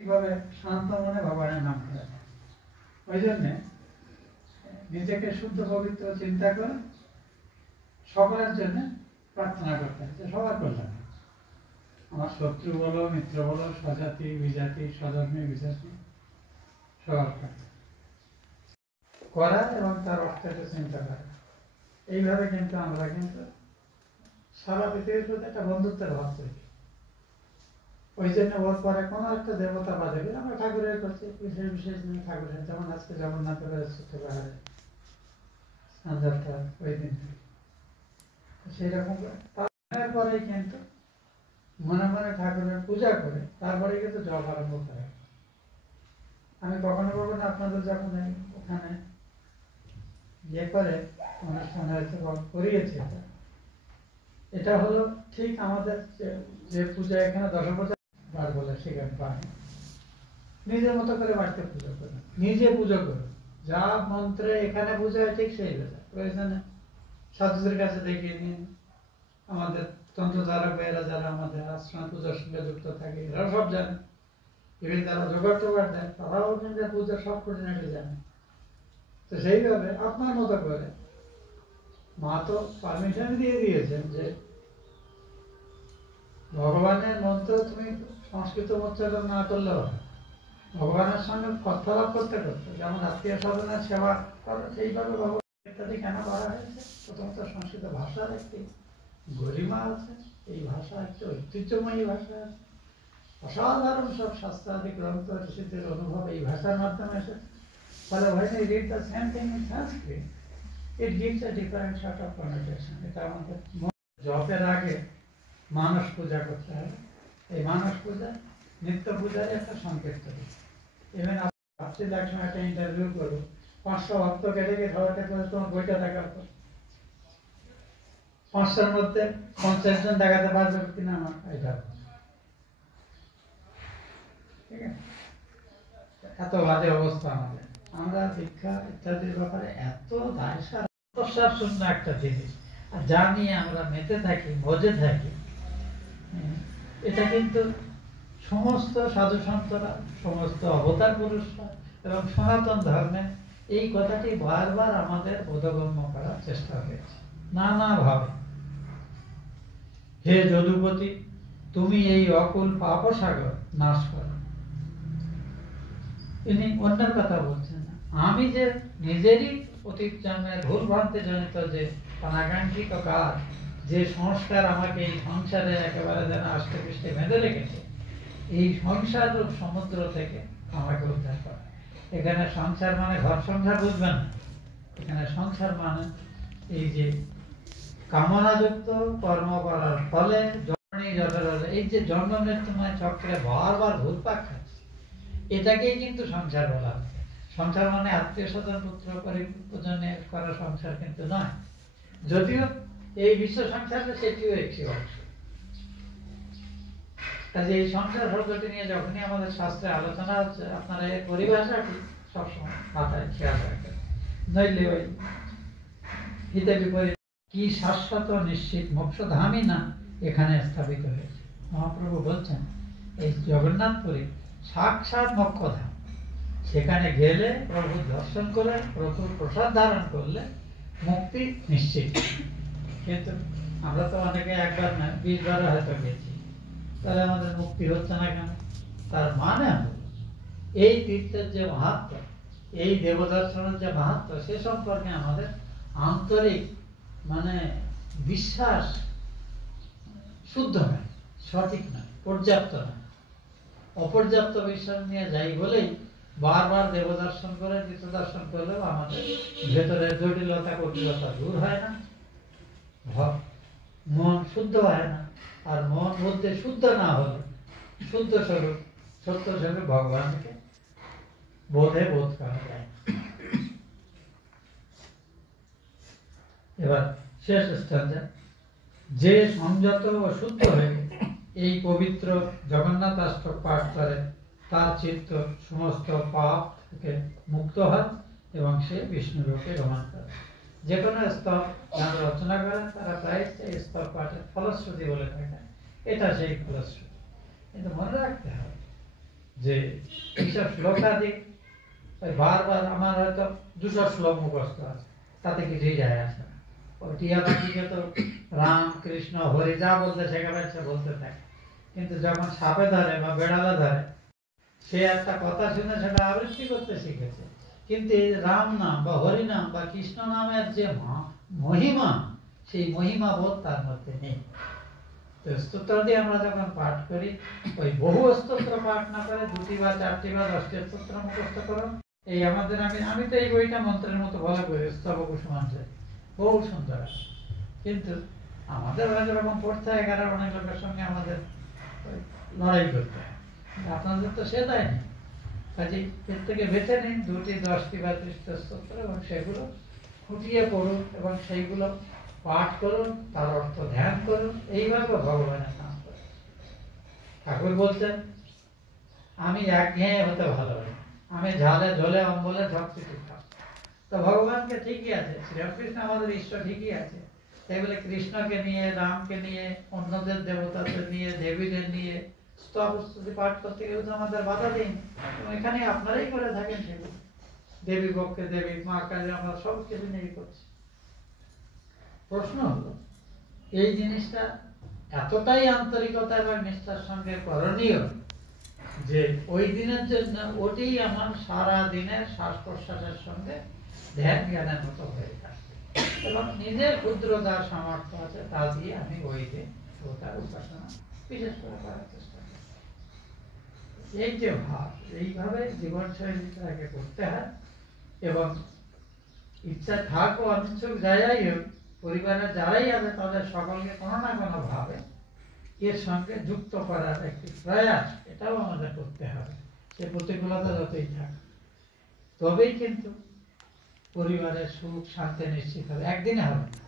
কিভাবে শান্ত মনে ভগবানের নাম করা যায়। ওই জন্যে নিজেকে শুদ্ধ পবিত্র চিন্তা করে সকলের জন্য প্রার্থনা করতে হয়, সবার কল্যাণ। আমার শত্রু বলো, মিত্র বলো, স্বজাতি বিজাতি, স্বধর্মী বিজাতি, সবার করা এবং তার অর্থটা চিন্তা করা। এইভাবে কিন্তু আমরা কিন্তু সারা পৃথিবীর প্রতি একটা বন্ধুত্বের ভাব তৈরি। ওই জন্য ওর পরে কোনো একটা দেবতা বাদে আমরা ঠাকুরের করছি বিশেষ বিশেষ দিন ঠাকুরের, যেমন আজকে জগন্নাথের ছোট্ট পাহাড়ে স্নানযাত্রা ওই দিন সেই রকম তারপরে কিন্তু মনে মনে ঠাকুরের পূজা করে তারপরে কিন্তু জপ আরম্ভ করে। আমি কখনো কখনো আপনাদের যখন ওখানে ইয়ে করে অনুষ্ঠান হয়েছে করিয়েছি, এটা হলো ঠিক আমাদের যে পূজা এখানে দশপূজা বার বলে সেখানে পায় নিজের মতো করে বাড়িতে পুজো করে, নিজে পুজো করে যা মন্ত্রে এখানে পুজো হয় ঠিক সেই বেলা প্রয়োজনে সাধুদের কাছে দেখিয়ে নিন। আমাদের তন্ত্রধারক ভাইয়েরা যারা আমাদের আশ্রম পূজার সঙ্গে যুক্ত থাকে এরাও সব জানে, এবার যারা জোগাড় টোগাড় দেয় তারাও কিন্তু পূজা সব খুঁটিনাটি জানে। তো সেইভাবে আপনার মতো করে মা তো পারমিশন দিয়ে দিয়েছেন যে ভগবানের মন্ত্র তুমি সংস্কৃত উচ্চারণ না করলেও হয়, ভগবানের সঙ্গে বার্তালাপ করতে করতে যেমন আত্মীয় স্বজনের সেবা করো সেইভাবে ভগবান ইত্যাদি কেন করা হয়েছে। প্রথমত সংস্কৃত ভাষার একটি গরিমা আছে, এই ভাষা একটি ঐতিহ্যময়ী ভাষা আছে, অসাধারণ সব শাস্ত্রাদি গ্রন্থ ঋষিদের অনুভব এই ভাষার মাধ্যমে এসেছে। ফলে when I read the same thing in Sanskrit, it gives a different sort of connotation. এটা আমাদের জপের আগে মানস পূজা করতে হবে। এই মানস পূজা নিত্য পূজার একটা সংকেত। ইভেন ভাবছি একসময় একটা ইন্টারভিউ করবো, 500 ভক্ত কেটে গিয়ে ধরাতে করে তোমার বইটা দেখার পর 500-র মধ্যে 50 জন দেখাতে পারবে কিনা আমার এটা, ঠিক আছে? এত বাজে অবস্থা আমাদের, আমরা দীক্ষা ইত্যাদির ব্যাপারে এত দায়সার শূন্য একটা জিনিস, আর যা নিয়ে আমরা মেতে থাকি মজে থাকি। এটা কিন্তু সমস্ত সাধু সন্তরা, সমস্ত অবতার পুরুষরা এবং সনাতন ধর্মে এই কথাটি বারবার আমাদের বোধগম্য করার চেষ্টা হয়েছে নানাভাবে। হে যদুপতি, তুমি এই অকুল পাপসাগর নাশ করো। ইনি অন্যের কথা বলছেন না, আমি যে নিজেরই অতীত জন্মের ভুল ভ্রান্তি জনিত যে অনাকাঙ্ক্ষিত কাজ, যে সংস্কার আমাকে এই সংসারে একেবারে যেন আষ্টে পৃষ্ঠে বেঁধে রেখেছে, এই সংসার রূপ সমুদ্র থেকে আমাকে উদ্ধার করা। এখানে সংসার মানে ঘর সংসার বুঝবেন না, এখানে সংসার মানে এই যে কামনাযুক্ত কর্ম করার ফলে এই যে জন্ম মৃত্যুময় চক্রে বারবার ঘুরপাক খাচ্ছে, এটাকেই কিন্তু সংসার বলা হয়। সংসার মানে আত্মীয় স্বজন পুত্র পরিজনে করা সংসার কিন্তু নয়, যদিও এই বিশ্ব সংসারে সেটিও একটি অংশ। কাজে এই সংসার শব্দটি নিয়ে যখনই আমাদের শাস্ত্রে আলোচনা হচ্ছে, আপনারা এই পরিভাষাটি সবসময় মাথায় খেয়াল রাখবেন, নইলে ওই হিতে বিপরীত কি শাশ্বত নিশ্চিত মোক্ষধামই না এখানে স্থাপিত হয়েছে। মহাপ্রভু বলছেন এই জগন্নাথপুরী সাক্ষাৎ মোক্ষধাম, সেখানে গেলে প্রভু দর্শন করে প্রভুর প্রসাদ ধারণ করলে মুক্তি নিশ্চিত। কিন্তু আমরা তো অনেকে একবার না 20 বার হয়তো গেছি, তাহলে আমাদের মুক্তি হচ্ছে না কেন? তার মানে হলো এই তীর্থের যে মাহাত্ম্য, এই দেবদর্শনের যে মাহাত্ম্য, সে সম্পর্কে আমাদের আন্তরিক মানে বিশ্বাস শুদ্ধ নয়, সঠিক নয়, পর্যাপ্ত নয়। অপর্যাপ্ত বিশ্বাস নিয়ে যাই বলেই বারবার দেবদর্শন করে তীর্থ দর্শন করলেও আমাদের ভেতরের জটিলতা কঠিলতা দূর হয় না, মন শুদ্ধ হয় না। আর মন বলতে শুদ্ধ না হলে শুদ্ধ স্বরূপ সত্য স্বরূপ ভগবানকে বোধ করা যায়। এবার শেষ স্থানে যে সংযত ও শুদ্ধ হয়ে এই পবিত্র জগন্নাথ অষ্টক পাঠ করে, তার চিত্ত সমস্ত পাপ থেকে মুক্ত হয় এবং সে বিষ্ণুরূপে গমন করে। যে কোনো স্তব যারা রচনা করেন তারা প্রায় এই স্তব পাঠের ফলশ্রুতি বলে থাকেন, এটা সেই ফলশ্রুতি। কিন্তু মনে রাখতে হবে যে এইসব শ্লোকাদি ওই বারবার আমার হয়তো 200 শ্লোক মুখস্থ আছে, তাতে কিছুই যায় আসে না। ওই টিয়াবাজিকে তো রাম কৃষ্ণ হরি যা বলতে শেখাবে সে বলতে থাকে, কিন্তু যখন সাপে ধরে বা বেড়ালে ধরে সে একটা কথা শুনে সেটা আবৃত্তি করতে শিখেছে, কিন্তু এই রাম নাম বা হরি নাম বা কৃষ্ণ নামের যে মহিমা, সেই মহিমা বোধ তার মধ্যে নেই। তো স্তোত্রাদি আমরা যখন পাঠ করি, ওই বহু স্তোত্র পাঠ না করে 2টি বা 4টি বা 10টি স্তোত্র মুখস্থ করো। এই আমাদের আমি তো এই বইটা মন্ত্রের মতো ভালো করি, স্তব কুসুমাঞ্জলি বহু সুন্দর আছে, কিন্তু আমাদের যখন পড়তে হয় 11 অনেক লোকের সঙ্গে আমাদের লড়াই করতে হয়, আপনাদের তো সে দেয়নি। কাজে এর থেকে বেছে নিন 2টি 10টি বা 30টি স্তোত্র এবং সেগুলো খুঁটিয়ে পড়ুন এবং সেইগুলো পাঠ করুন, তার অর্থ ধ্যান করুন, এইভাবে ভগবানের নাম করুন। ঠাকুর বলছেন আমি একঘেয়ে হতে ভালোবাসি, আমি ঝালে ঝোলে অম্বলে ঝকঝকে খাই। তো ভগবানকে ঠিকই আছে, শ্রীকৃষ্ণ আমাদের ঈশ্বর ঠিকই আছে, তাই বলে কৃষ্ণকে নিয়ে, রামকে নিয়ে, অন্যদের দেবতাদের নিয়ে, দেবীদের নিয়ে স্তব স্তুতি পাঠ করতে গেলে তো আমাদের বাধা দিন, এখানে আপনারাই করে থাকেন সেগুলো। দেবী পক্ষে দেবী, মা কাজে আমরা সব কিছু নিয়ে করছি। প্রশ্ন হলো এই জিনিসটা এতটাই আন্তরিকতা এবং নিষ্ঠার সঙ্গে করণীয় যে ওই দিনের জন্য ওটি আমার সারা দিনের শ্বাস প্রশ্বাসের সঙ্গে ধ্যান জ্ঞানের মতো হয়ে থাকবে, এবং নিজের ক্ষুদ্র যা সামর্থ্য আছে তা দিয়ে আমি ওই দিন ওটার উপাসনা বিশেষ করে করার চেষ্টা করি। এই যে ভাব, এইভাবে জীবনশৈলীটাকে করতে হয়, এবং ইচ্ছা থাক ও অনিচ্ছুক যাই হোক পরিবারের যারাই আছে তাদের সকলকে কোনো না কোনো ভাবে এর সঙ্গে যুক্ত করার একটি প্রয়াস এটাও আমাদের করতে হবে। সে প্রতিকূলতা যতই থাকে তবেই কিন্তু পরিবারের সুখ শান্তি নিশ্চিত হবে। একদিনে হবে না,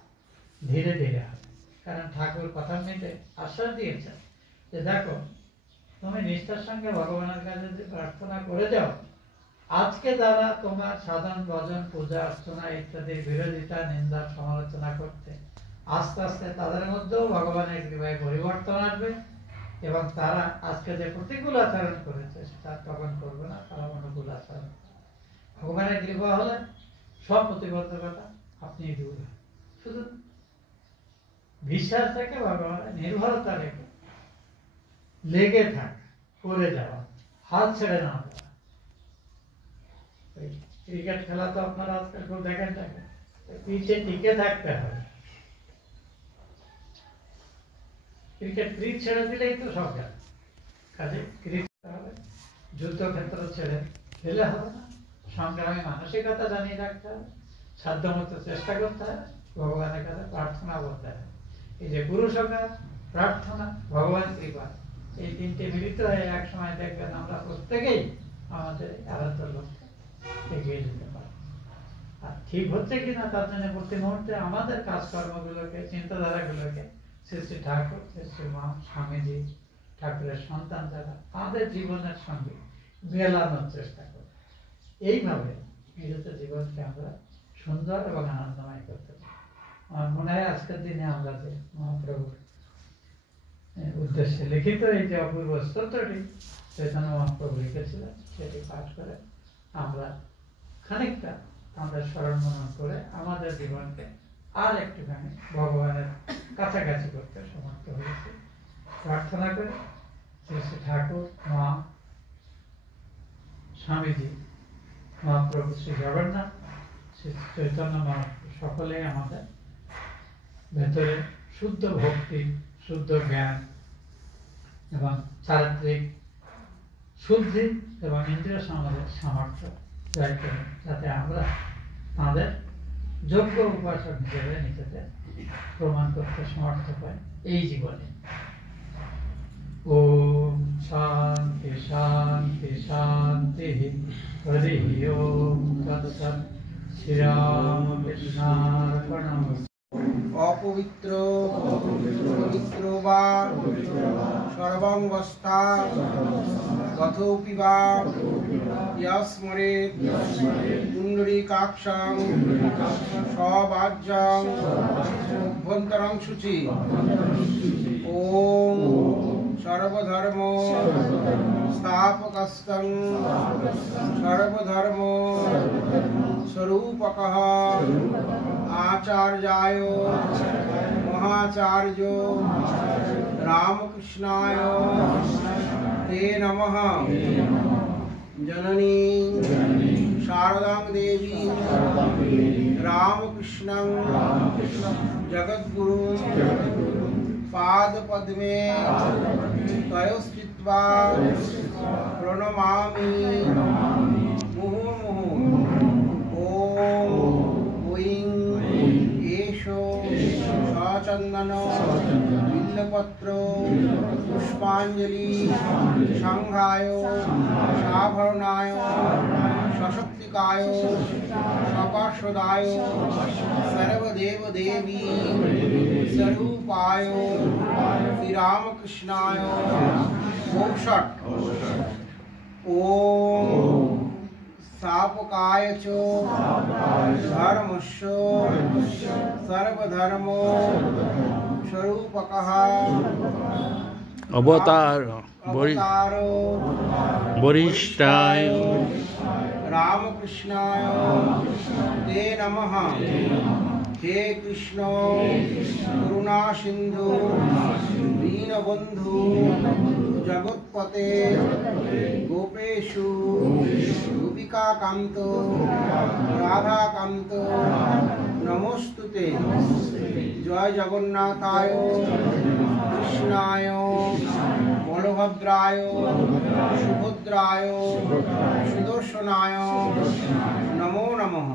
ধীরে ধীরে হবে। কারণ ঠাকুর কথামৃতে আশ্বাস দিয়েছেন যে দেখো তুমি নিষ্ঠার সঙ্গে ভগবানের কাছে যে প্রার্থনা করে যাও, আজকে যারা তোমার সাধন ভজন পূজা অর্চনা ইত্যাদির বিরোধিতা নিন্দা সমালোচনা করতে, আস্তে আস্তে তাদের মধ্যেও ভগবানের কৃপায় পরিবর্তন আসবে, এবং তারা আজকে যে প্রতিকূল আচরণ করেছে সেটা তখন করবে না, তারা অনুকূল আচরণ। ভগবানের কৃপা হলে সব প্রতিবন্ধকতা আপনি দূর হয়। শুধু বিশ্বাস থেকে ভগবানের নির্ভরতা রেখে লেগে থাকা, করে যাওয়া, হাল ছেড়ে না দেওয়া। ক্রিকেট খেলা তো আপনারা আজকাল খুব দেখেন, পিচে টিকে থাকতে হবে। ক্রিকেট ক্রিজ ছেড়ে দিলেই তো সব গেল, কাজে ক্রিজ হবে, যুদ্ধক্ষেত্র ছেড়ে দিলে হবে না। সংগ্রামী মানসিকতা জানিয়ে রাখতে হবে, সাধ্যমতো চেষ্টা করতে হবে, ভগবানের কাছে প্রার্থনা করতে হবে। এই যে পুরুষকার, প্রার্থনা, ভগবান কৃপা, এই 3টে মিলিত হয়ে এক সময় দেখবেন আমরা প্রত্যেকেই আমাদের আরাধ্য লক্ষ্যে এগিয়ে যেতে পারি। আর ঠিক হচ্ছে কিনা তার জন্য প্রতি মুহূর্তে আমাদের কাজকর্মগুলোকে, চিন্তাধারাগুলোকে শ্রী শ্রী ঠাকুর, শ্রী শ্রী মা, স্বামীজি, ঠাকুরের সন্তান যারা তাদের জীবনের সঙ্গে মেলানোর চেষ্টা করি। এইভাবে নিজেদের জীবনকে আমরা সুন্দর এবং আনন্দময় করতে পারি। আমার মনে হয় আজকের দিনে আমরা যে মহাপ্রভুর উদ্দেশ্যে লিখিত এই যে অপূর্ব স্তোত্রটি চৈতন্য মহাপ্রভু লিখেছিলেন, সেটি পাঠ করে আমরা খানিকটা আমাদের স্মরণ মনন করে আমাদের জীবনকে আর একটুখানি ভগবানের কাছাকাছি করতে সমর্থ হয়েছে। প্রার্থনা করে শ্রী শ্রী ঠাকুর, মা, স্বামীজি, মহাপ্রভু শ্রী জগন্নাথ, শ্রী চৈতন্য মহাপ্রভু সকলেই আমাদের ভেতরে শুদ্ধ ভক্তি, শুদ্ধ জ্ঞান এবং চারিত্রিক শুদ্ধি এবং ইন্দ্রিয় সমাজের সামর্থ্য জয় করে, যাতে আমরা তাদের যোগ্য উপাসক হিসেবে নিজেদের প্রমাণ করতে সমর্থ পাই এই জীবনে। ওম শান্তি শান্তি শান্তি, হরি ওম তৎসৎ। শ্রীরামকৃষ্ণার্পণমস্তু। অপবিত্র পবিত্র বা সর্বাঙ্গস্থা তথোপি বা স্মরেৎ পুণ্ডরীকাক্ষং সবাজ্যং অভ্যন্তরং শুচি। ওম सर्वधर्म स्थापकस्तं सर्वधर्म स्वरूपकः आचार्याय महाचार्यो रामकृष्णाय ते नमः। जननी शारदां देवी रामकृष्णं जगद्गुरुं पादपद्मे तयोस्थित्वा प्रणमामि मुहुर्मुहुः। ॐ ऐं एषो सचन्दन बिल्लपत्र पुष्पाञ्जलि संघाय साभरणाय सशक्तिकाय सपार्षदाय सर्वदेव देवी स्वरूपाय श्रीरामकृष्णाय मोक्षः। ॐ स्थापकाय च धर्मस्य सर्वधर्म स्वरूपकः अवतार वरिष्ठाय रामकृष्णाय ते नमः। हे कृष्ण करुणा सिंधु दीनबंधु जगत्पते गोपेशु गोपिका कांत राधा कांत नमोस्तुते। जय जगन्नाथाय कृष्णाय बलभद्राय सुभद्राय सुदर्शनाय नमो नमः।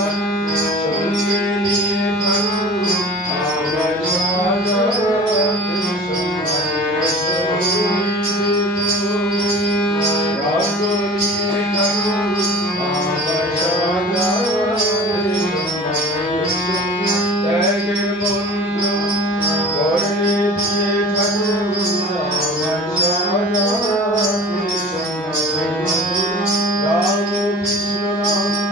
Ram Krishna Ram,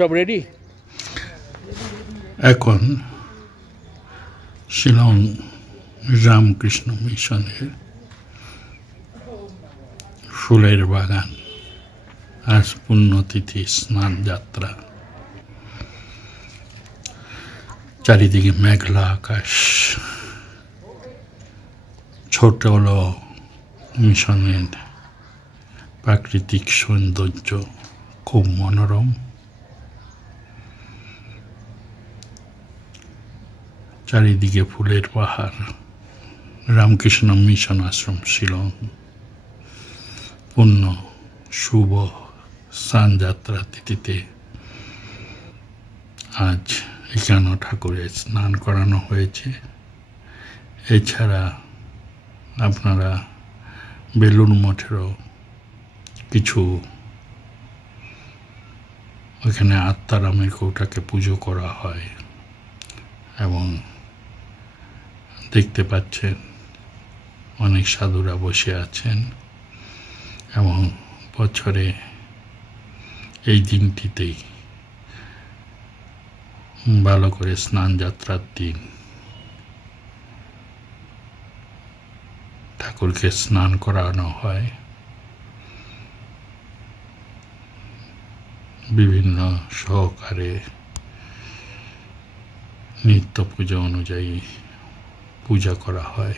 সব রেডি? এখন শিলং রামকৃষ্ণ মিশনের ফুলের বাগান আজ পুণ্যতিথি স্নান যাত্রা। চারিদিকে মেঘলা আকাশ, ছোট হলো মিশনের প্রাকৃতিক সৌন্দর্য খুব মনোরম। চারিদিকে ফুলের পাহাড়। রামকৃষ্ণ মিশন আশ্রম শিলং পূর্ণ শুভ স্নান যাত্রা তিথিতে আজ 51 ঠাকুরের স্নান করানো হয়েছে। এছাড়া আপনারা বেলুড় মঠেরও কিছু ওখানে আত্মারামের কৌটাকে পুজো করা হয় এবং দেখতে পাচ্ছেন অনেক সাধুরা বসে আছেন এবং বছরে এই দিনটিতেই ভালো করে স্নান যাত্রার দিন ঠাকুরকে স্নান করানো হয়। বিভিন্ন সহকারে নিত্য পূজা অনুযায়ী পূজা করা হয়।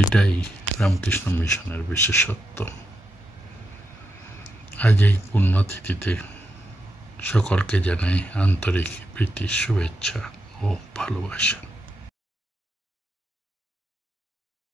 এটাই রামকৃষ্ণ মিশনের বিশেষত্ব। আজ এই পুণ্যতিথিতে সকলকে জানাই আন্তরিক প্রীতি, শুভেচ্ছা ও ভালোবাসা।